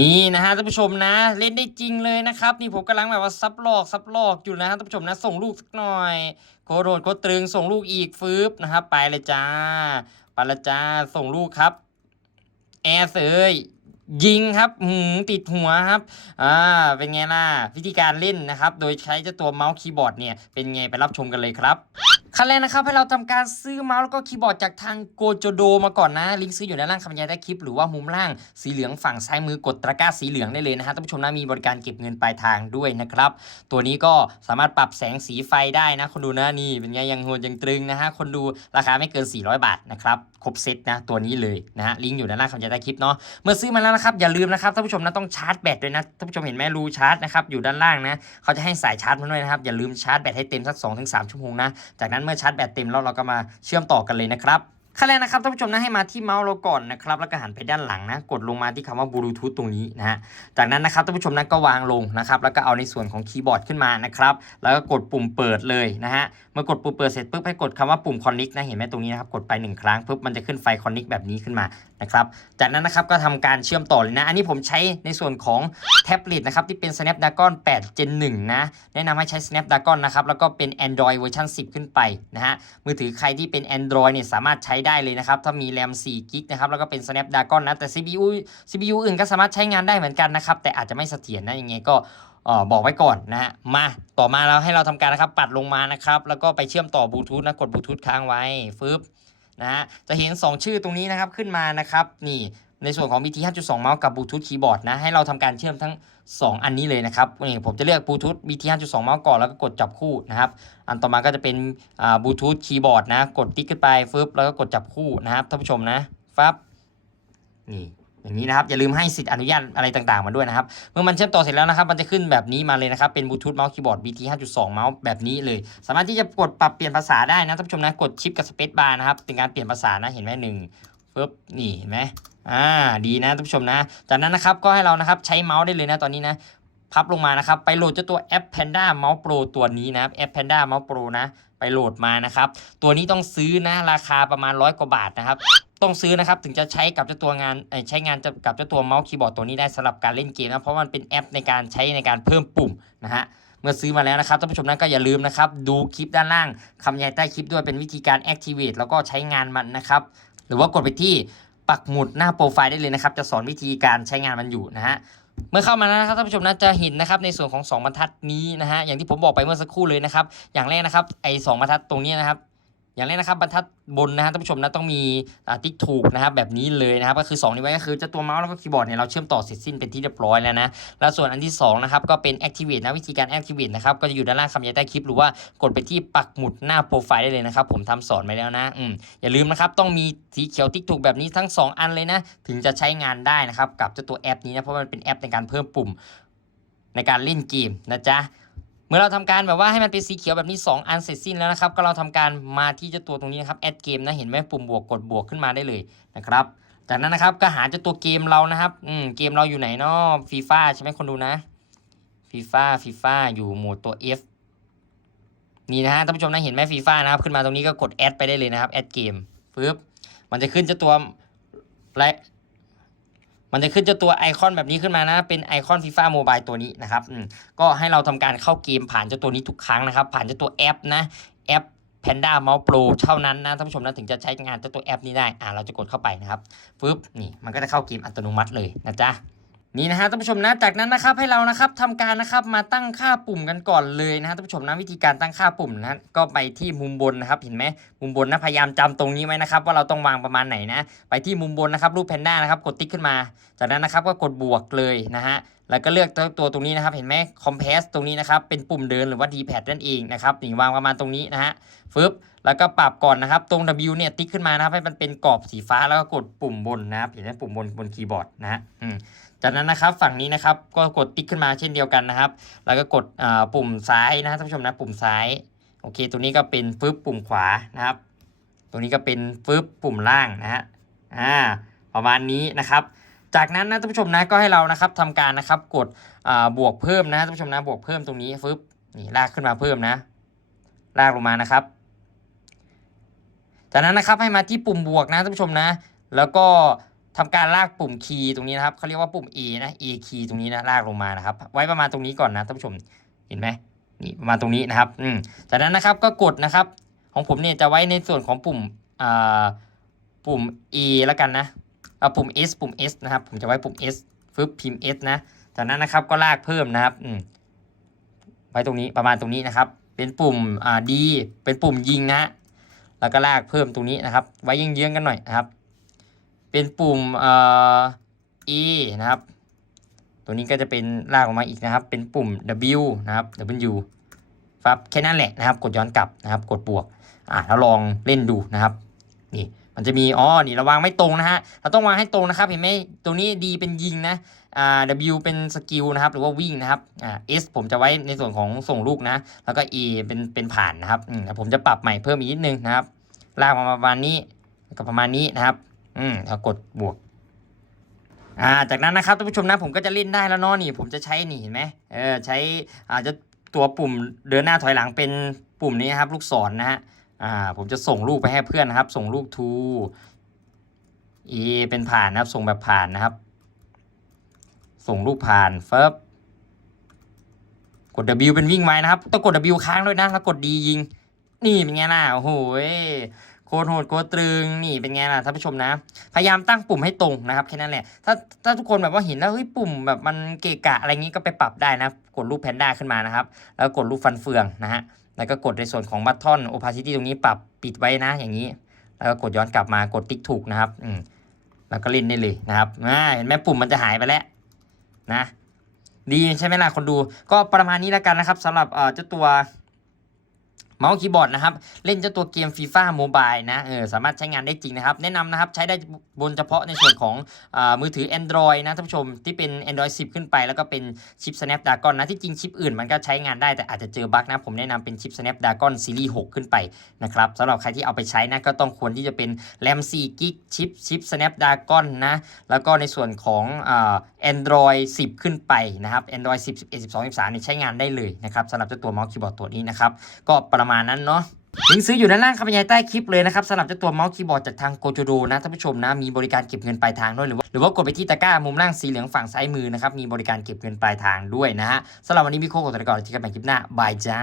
นี่นะฮะท่านผู้ชมนะเล่นได้จริงเลยนะครับนี่ผมกำลังแบบว่าซับหลอกซับหลอกอยู่นะฮะท่านผู้ชมนะส่งลูกสักหน่อยโคโรดโคตรึงส่งลูกอีกฟืบนะครับไปเลยจ้าไปละจ้าส่งลูกครับแอร์เสยยิงครับหืมติดหัวครับ อ่า เป็นไงล่ะ วิธีการเล่นนะครับ โดยใช้เจ้าตัวเมาส์คีย์บอร์ดเนี่ย เป็นไงไปรับชมกันเลยครับ ขั้นแรกนะครับให้เราทำการซื้อเมาส์แล้วก็คีย์บอร์ดจากทางโกโจโดมาก่อนนะ ลิงก์ซื้ออยู่ด้านล่างคำบรรยายใต้คลิป หรือว่ามุมล่างสีเหลืองฝั่งซ้ายมือกดตะกร้าสีเหลืองได้เลยนะฮะท่านผู้ชมนะมีบริการเก็บเงินปลายทางด้วยนะครับ ตัวนี้ก็สามารถปรับแสงสีไฟได้นะ คนดูนะนี่เป็นไงยังโหดยังตรึงนะฮะคนดูราคาไม่เกิน 400 บาทนะครับครบเซตนะตัวนี้เลยนะฮะลิงก์อยู่ด้านล่างคำบรรยายใต้คลิปเนาะเมื่อซื้อมาแล้วนะครับอย่าลืมนะครับท่านผู้ชมนะต้องชาร์จแบตด้วยนะท่านผู้ชมเห็นไหมรูชาร์จนะครับอยู่ด้านล่างนะเขาจะให้สายชาร์จมาด้วยนะครับอย่าลืมชาร์จแบตให้เต็มสัก2-3ชั่วโมงนะจากนั้นเมื่อชาร์จแบตเต็มแล้วเราก็มาเชื่อมต่อกันเลยนะครับ ขั้นแรกนะครับท่านผู้ชมนะให้มาที่เมาส์เราก่อนนะครับแล้วก็หันไปด้านหลังนะกดลงมาที่คำว่าบลูทูธตรงนี้นะฮะจากนั้นนะครับท่านผู้ชมนะก็วางลงนะครับแล้วก็เอาในส่วนของคีย์บอร์ดขึ้นมานะครับแล้วก็กดปุ่มเปิดเลยนะฮะเมื่อกดปุ่มเปิดเสร็จปุ๊บให้กดคำว่าปุ่มคอนนิกนะเห็นไหมตรงนี้นะครับกดไปหนึ่งครั้งปุ๊บมันจะขึ้นไฟคอนนิกแบบนี้ขึ้นมานะครับจากนั้นนะครับก็ทำการเชื่อมต่อเลยนะ อันนี้ผมใช้ในส่วนของแท็บเล็ตนะครับที่เป็น Snapdragon 8 Gen 1นะแนะนำให้ใช้ Snapdragon นะครับแล้วก็เป็น Android เวอร์ชัน10 ขึ้นไปนะฮะมือถือใครที่เป็น Android เนี่ยสามารถใช้ได้เลยนะครับ ถ้ามีแรม4กิกนะครับ แล้วก็เป็น Snapdragon นะ แต่ CPU CPU อื่นก็สามารถใช้งานได้เหมือนกันนะครับ แต่อาจจะไม่เสถียรนะ ยังไงก็ออบอกไว้ก่อนนะฮะ มาต่อมาเราให้เราทำการนะครับ ปัดลงมานะครับ แล้วก็ไปเชื่อมต่อบลูทูธนะ กดบลูทูธค้างไว้ฟึบนะฮะ จะเห็น 2 ชื่อตรงนี้นะครับขึ้นมานะครับ นี่ ในส่วนของ BT 5.2 เมาส์กับบลูทูธคีย์บอร์ดนะให้เราทำการเชื่อมทั้ง 2 อันนี้เลยนะครับนี่ผมจะเลือกบลูทูธ BT 5.2 เมาส์ก่อนแล้วก็กดจับคู่นะครับ อันต่อมาก็จะเป็นบลูทูธคีย์บอร์ดนะ กดติ๊กขึ้นไปฟึบแล้วก็กดจับคู่นะครับท่านผู้ชมนะฟับนี่อย่างนี้นะครับอย่าลืมให้สิทธิ์อนุญาตอะไรต่างๆมาด้วยนะครับ เมื่อมันเชื่อมต่อเสร็จแล้วนะครับ มันจะขึ้นแบบนี้มาเลยนะครับ เป็นบลูทูธเมาส์คีย์บอร์ด BT 5.2 เมาส์แบบนี้เลย สามารถที่จะกดปรับเปลี่ยนภาษาได้นะท่านผู้ชมนะ กดชิปกับสเปซบาร์นะครับเป็นการเปลี่ยนภาษานะเห็นไหมหนึ่ง ฟึบนี่เห็นไหมอ่าดีนะท่านผู้ชมนะ จากนั้นนะครับก็ให้เรานะครับใช้เมาส์ได้เลยนะตอนนี้นะพับลงมานะครับ ไปโหลดเจ้าตัวแอป Panda Mouse Pro ตัวนี้นะแอป Panda Mouse Pro นะ ไปโหลดมานะครับ ตัวนี้ต้องซื้อนะราคาประมาณร้อยกว่าบาทนะครับ ต้องซื้อนะครับถึงจะใช้กับเจ้าตัวงานใช้งานกับเจ้าตัวเมาส์คีย์บอร์ดตัวนี้ได้สำหรับการเล่นเกมนะเพราะมันเป็นแอปในการใช้ในการเพิ่มปุ่มนะฮะเมื่อซื้อมาแล้วนะครับท่านผู้ชมนั้นก็อย่าลืมนะครับ ดูคลิปด้านล่างคำบรรยายใต้คลิปด้วยเป็นวิธีการ activate แล้วก็ใช้งานมันนะครับ รือว่ากดไปที่ปักหมุดหน้าโปรไฟล์ได้เลยนะครับ จะสอนวิธีการใช้งานมันอยู่นะฮะเมื่อเข้ามาแล้วนะครับท่านผู้ชมนะจะเห็นนะครับในส่วนของ 2 บรรทัดนี้นะฮะอย่างที่ผมบอกไปเมื่อสักครู่เลยนะครับ อย่างแรกนะครับไอ้สบรรทัดตรงนี้นะครับ อย่างแรกนะครับบรรทัดบนนะฮะท่านผู้ชมนะต้องมีติ๊กถูกนะครับแบบนี้เลยนะครับก็คือ2นิ้ไว้ก็คือจะตัวเมาส์แล้วก็คีย์บอร์ดเนี่ยเราเชื่อมต่อเสร็จสิ้นเป็นที่เรียบร้อยแล้วนะแล้วส่วนอันที่2นะครับก็เป็น activate นะวิธีการ activate นะครับก็จะอยู่ด้านล่างคำยายใต้คลิปหรือว่ากดไปที่ปักหมุดหน้าโปรไฟล์ได้เลยนะครับผมทำสอนไปแล้วนะอืมอย่าลืมนะครับต้องมีสีเขียวติ๊กถูกแบบนี้ทั้ง 2 อันเลยนะถึงจะใช้งานได้นะครับกับเจ้าตัวแอปนี้นะเพราะมันเป็นแอปในการเพิ่มปุ่มในการเล่นเกมนะจ๊ะ มื่อเราทำการแบบว่าให้มันเป็นสีเขียวแบบนี้ 2 อันเสร็จสิ้นแล้วนะครับ ก็เราทำการมาที่เจ้าตัวตรงนี้นะครับแอดเกมนะเห็นไหมปุ่มบวกกดบวกขึ้นมาได้เลยนะครับ จากนั้นนะครับก็หาเจ้าตัวเกมเรานะครับอืมเกมเราอยู่ไหนเนาะฟีฟ่าใช่ไหมคนดูนะฟีฟ่าฟีฟ่าอยู่หมวดตัว F นี่นะฮะท่านผู้ชมนะเห็นไหมฟีฟ่านะครับขึ้นมาตรงนี้ก็กดแอดไปได้เลยนะครับแอดเกมปึ๊บมันจะขึ้นเจ้าตัวและ มันจะขึ้นเจ้าตัวไอคอนแบบนี้ขึ้นมานะ เป็นไอคอนฟีฟ่าโมบายตัวนี้นะครับก็ให้เราทำการเข้าเกมผ่านเจ้าตัวนี้ทุกครั้งนะครับ ผ่านเจ้าตัวแอปนะแอป Panda Mouse Pro เท่านั้นนะท่านผู้ชมนะถึงจะใช้งานเจ้าตัวแอปนี้ได้อ่าเราจะกดเข้าไปนะครับปึ๊บนี่มันก็จะเข้าเกมอัตโนมัติเลยนะจ๊ะ นี่นะฮะท่านผู้ชมนะจากนั้นนะครับให้เรานะครับทำการนะครับมาตั้งค่าปุ่มกันก่อนเลยนะฮะท่านผู้ชมนะวิธีการตั้งค่าปุ่มนะก็ไปที่มุมบนนะครับเห็นไหมมุมบนนะพยายามจำตรงนี้ไว้นะครับว่าเราต้องวางประมาณไหนนะไปที่มุมบนนะครับรูปแพนด้านะครับกดติ๊กขึ้นมา จากนั้นนะครับก็กดบวกเลยนะฮะแล้วก็เลือกตัวตรงนี้นะครับเห็นไหมคอมเพสตรงนี้นะครับเป็นปุ่มเดินหรือว่า D pad นั่นเองนะครับนี่วางประมาณตรงนี้นะฮะฟึบแล้วก็ปรับก่อนนะครับตรง W เนี่ยติ๊กขึ้นมานะครับให้มันเป็นกรอบสีฟ้าแล้วก็กดปุ่มบนนะครับเห็นไหมปุ่มบนบนคีย์บอร์ดนะฮะ จากนั้นนะครับฝั่งนี้นะครับก็กดติ๊กขึ้นมาเช่นเดียวกันนะครับ แล้วก็กดปุ่มซ้ายนะท่านผู้ชมนะปุ่มซ้ายโอเค ตัวนี้ก็เป็นฟึบปุ่มขวานะครับ ตัวนี้ก็เป็นฟึบปุ่มล่างนะฮะอ่าประมาณนี้นะครับ จากนั้นนะท่านผู้ชมนะก็ให้เรานะครับทำการนะครับกดบวกเพิ่มนะท่านผู้ชมนะบวกเพิ่มตรงนี้ฟึบนี่ลากขึ้นมาเพิ่มนะลากลงมานะครับจากนั้นนะครับให้มาที่ปุ่มบวกนะท่านผู้ชมนะ แล้วก็ ทำการลากปุ่มคีย์ตรงนี้นะครับเขาเรียกว่าปุ่ม A นะ A คีย์ตรงนี้นะลากลงมานะครับ ไว้ประมาณตรงนี้ก่อนนะท่านผู้ชมเห็นไหมนี่ประมาณตรงนี้นะครับอืมจากนั้นนะครับก็กดนะครับ ของผมเนี่ยจะไว้ในส่วนของปุ่มอ่าปุ่ม A แล้วกันนะเอาปุ่ม S ปุ่ม S นะครับ ผมจะไว้ปุ่ม S ฟึบพิมพ์ S นะ จากนั้นนะครับก็ลากเพิ่มนะครับอืมไว้ตรงนี้ประมาณตรงนี้นะครับ เป็นปุ่มอ่า D เป็นปุ่มยิงนะแล้วก็ลากเพิ่มตรงนี้นะครับ ไว้เยื้องกันหน่อยนะครับ เป็นปุ่มเอ่อ E นะครับ ตัวนี้ก็จะเป็นลากออกมาอีกนะครับ เป็นปุ่ม W นะครับ W ครับแค่นั้นแหละนะครับ กดย้อนกลับนะครับ กดบวกอะแล้วลองเล่นดูนะครับนี่มันจะมีอ๋อนี่เราวางไม่ตรงนะฮะเราต้องวางให้ตรงนะครับเห็นไหมตรงนี้ D เป็นยิงนะอ่า W เป็นสกิลนะครับ หรือว่าวิ่งนะครับอ่า S ผมจะไว้ในส่วนของส่งลูกนะ แล้วก็ E เป็นเป็นผ่านนะครับอืมผมจะปรับใหม่เพิ่มอีกนิดนึงนะครับลากมาประมาณนี้แล้วก็ประมาณนี้นะครับ อืมแล้วกดบวก อ่า จากนั้นนะครับท่านผู้ชมนะผมก็จะเล่นได้แล้วเนาะนี่ ผมจะใช้นี่เห็นไหมเออใช้อาจจะตัวปุ่มเดินหน้าถอยหลังเป็นปุ่มนี้ครับ ลูกศรนนะฮะอ่าผมจะส่งลูกไปให้เพื่อนนะครับ ส่งลูก to e เป็นผ่านนะครับ ส่งแบบผ่านนะครับ ส่งลูกผ่านเฟิบกด W เป็นวิ่งไว้นะครับต้องกด W ค้างด้วยนะแล้วกด D ยิง นี่เป็นไงล่ะโอ้โหย คตรโหดโคตรตรึงนี่เป็นไงล่ะท่านผู้ชมนะ พยายามตั้งปุ่มให้ตรงนะครับแค่นั้นแหละถ้าถ้าทุกคนแบบว่าเห็นแล้วเฮ้ยปุ่มแบบมันเกะกะอะไรงี้ก็ไปปรับได้นะ กดรูปแพนด้าขึ้นมานะครับ แล้วกดรูปฟันเฟืองนะฮะแล้วก็กดในส่วนของบัตทอนโอพาซิตี้ตรงนี้ปรับปิดไว้นะอย่างนี้ แล้วก็กดย้อนกลับมากดติ๊กถูกนะครับอืมแล้วก็เล่นได้เลยนะครับอ่าเห็นไหมปุ่มมันจะหายไปแล้วนะ ดีใช่ไหมล่ะคนดูก็ประมาณนี้แล้วกันนะครับสำหรับเอ่อเจ้าตัว เมาส์คีย์บอร์ดนะครับเล่นเจ้าตัวเกมฟีฟ่าโมบายนะเออสามารถใช้งานได้จริงนะครับ แนะนำนะครับใช้ได้บนเฉพาะในส่วนของอมือถือ Android นะท่านผู้ชมที่เป็น Android 10 ขึ้นไป แล้วก็เป็นชิป Snapdragon นะที่จริงชิปอื่นมันก็ใช้งานได้แต่อาจจะเจอบั๊กนะผมแนะนำเป็นชิป Snapdragon Series 6 ขึ้นไปนะครับสำหรับใครที่เอาไปใช้นะก็ต้องควรที่จะเป็น RAM 4 g b ชิปชิป Snapdragon นะแล้วก็ในส่วนของ Android 10 ขึ้นไปนะครับ Android 10 11 12 13เนี่ยใช้งานได้เลยนะครับสำหรับเจ้าตัวเมาส์คีย์บอร์ดตัวนี้นะครับ ก็ประมาณนั้นเนาะลิงก์ซื้ออยู่ด้านล่างคำบรรยายใต้คลิปเลยนะครับสำหรับเจ้าตัวเมาส์คีย์บอร์ดจากทางโกโจโดนะท่านผู้ชมนะมีบริการเก็บเงินปลายทางด้วยหรือว่าหรือว่ากดไปที่ตะกร้ามุมล่างสีเหลืองฝั่งซ้ายมือนะครับมีบริการเก็บเงินปลายทางด้วยนะฮะสำหรับวันนี้มีโค้ดกดตะกร้าที่กันใหม่คลิปหน้าบายจ้า